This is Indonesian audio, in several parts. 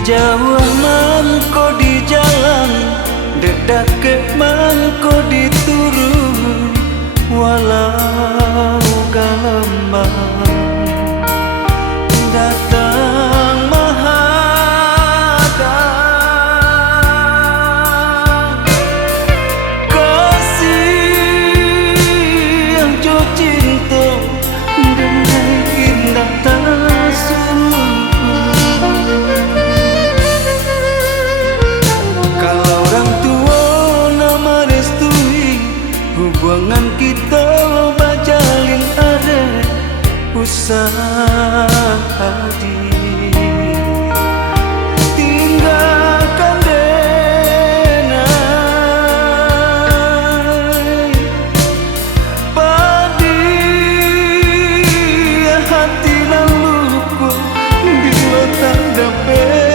Jauh mangko di jalan, dedak ke mangko diturun, walau galembang datang menghadang. Kasih yang jo cinta dengan indah tasuluh. Kalau orang tua nama restui hubungan kita bajalin are usah hadi. Tinggalkan denai padi hati laluku bila tak dapat.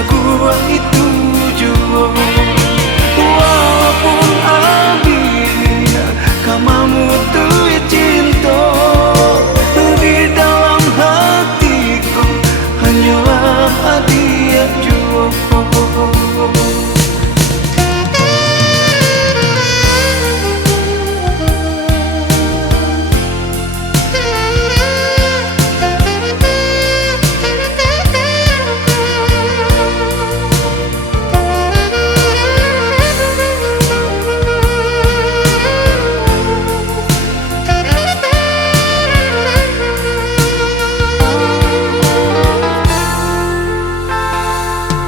Gua itu jua walaupun abis kamamu tuh cinta di dalam hatiku hanyalah dia jua.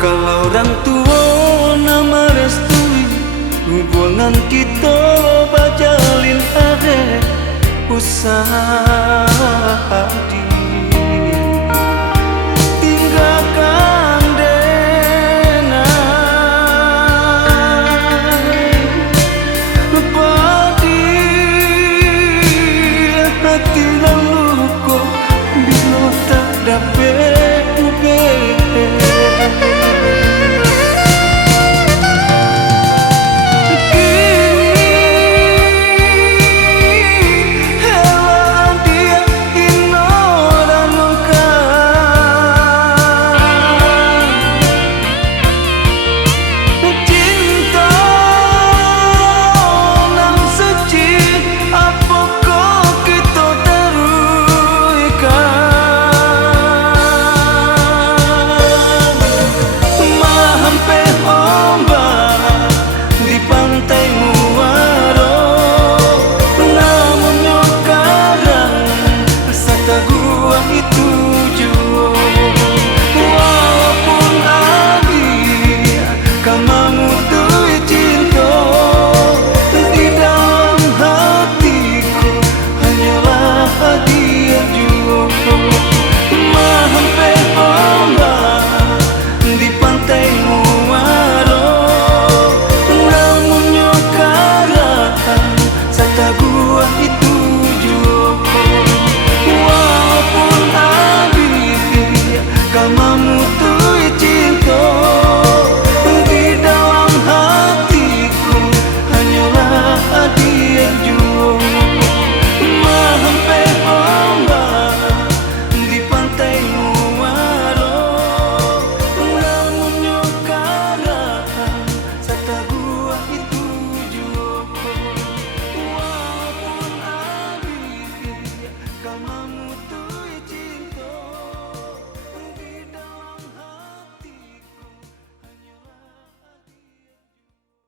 Kalau orang tua nama restui hubungan kita bajalin are usaha.